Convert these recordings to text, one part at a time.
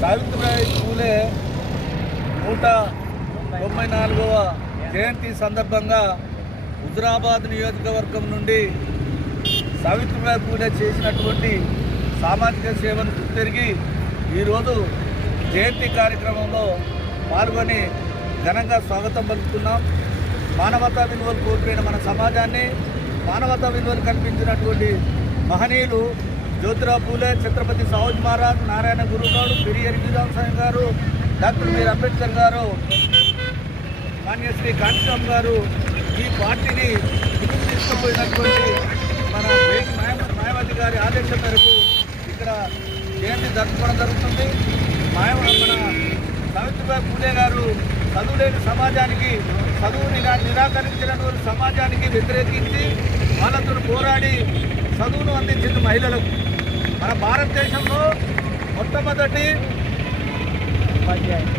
సావిత్రిబాయి పూలే 194వ జయంతి సందర్భంగా హుజురాబాద్ నియోజకవర్గం నుండి సావిత్రిబాయి పూలే చేసినటువంటి సామాజిక సేవను గుర్తెరిగి ఈరోజు జయంతి కార్యక్రమంలో పాల్గొని ఘనంగా స్వాగతం పలుకుతున్నాం. మానవతా విలువలు కోల్పోయిన మన సమాజాన్ని మానవతా విలువలు కల్పించినటువంటి మహనీయులు జ్యోతిరావు పూలే, ఛత్రపతి సాహుజీ మహారాజ్, నారాయణ గురుగారు, పెరియర్ విజయసాయి గారు, డాక్టర్ బి అంబేద్కర్ గారు, మాన్యశ్రీ కాంచీరామ్ గారు ఈ పార్టీని ముందుకు తీసుకుపోయినటువంటి మన మాయావతి గారి ఆదేశం మేరకు ఇక్కడ జయంతి జరుపుకోవడం జరుగుతుంది. మన సావిత్రిబాయి పూలే గారు చదువులేని సమాజానికి, చదువుని నిరాకరించినటువంటి సమాజానికి వ్యతిరేకించి వాళ్ళతో పోరాడి చదువును అందించింది మహిళలకు. మన భారతదేశంలో మొట్టమొదటి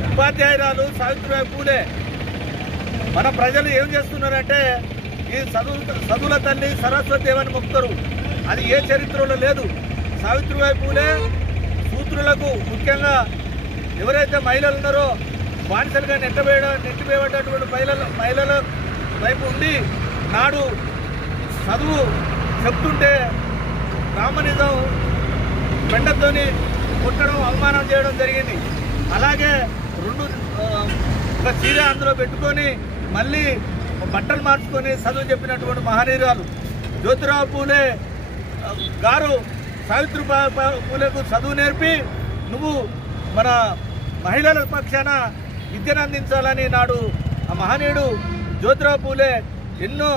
ఉపాధ్యాయురాలు సావిత్రిబాయి పూలే. మన ప్రజలు ఏం చేస్తున్నారంటే ఈ చదువుల తల్లి సరస్వతి దేవని మొక్కుతారు. అది ఏ చరిత్రలో లేదు. సావిత్రిబాయి పూలే సూత్రులకు, ముఖ్యంగా ఎవరైతే మహిళలు ఉన్నారో బానిసలుగా నెట్టివేయబడ్డటువంటి మహిళల వైపు ఉండి నాడు చదువు చెప్తుంటే రామనిజం పెండతోని కొట్టడం, అవమానం చేయడం జరిగింది. అలాగే ఒక చీర అందులో పెట్టుకొని మళ్ళీ బట్టలు మార్చుకొని చదువు చెప్పినటువంటి మహనీయురాలు జ్యోతిరావు పూలే గారు సావిత్రిబాయి పూలేకు చదువు నేర్పి నువ్వు మన మహిళల పక్షాన విద్యను అందించాలని నాడు ఆ మహనీయుడు జ్యోతిరావు పూలే ఎన్నో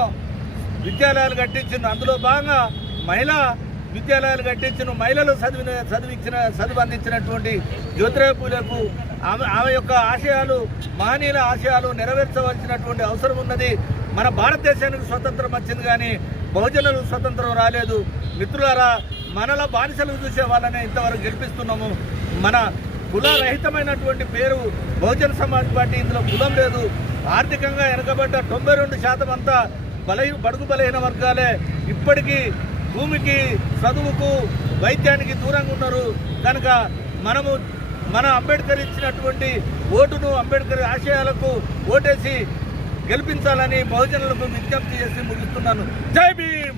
విద్యాలయాలు కట్టించిండు. అందులో భాగంగా మహిళా విద్యాలయాలు కట్టించిన, మహిళలు చదువు అందించినటువంటి జ్యోతిరావు పూలేకు ఆమె యొక్క ఆశయాలు, మహనీయుల ఆశయాలు నెరవేర్చవలసినటువంటి అవసరం ఉన్నది. మన భారతదేశానికి స్వతంత్రం వచ్చింది కానీ బహుజనులకు స్వతంత్రం రాలేదు. మిత్రులారా, మనలో బానిసలు చూసే వాళ్ళనే ఇంతవరకు గెలిపిస్తున్నాము. మన కులరహితమైనటువంటి పేరు బహుజన సమాజ్ పార్టీ. ఇందులో కులం లేదు. ఆర్థికంగా వెనకబడ్డ 92% అంతా బడుగు బలహీన వర్గాలే. ఇప్పటికీ భూమికి, చదువుకు, వైద్యానికి దూరంగా ఉన్నారు. కనుక మనము మన అంబేద్కర్ ఇచ్చినటువంటి ఓటును, అంబేద్కర్ ఆశయాలకు ఓటేసి గెలిపించాలని బహుజనులకు విజ్ఞప్తి చేసి ముగిస్తున్నాను. జై భీమ్.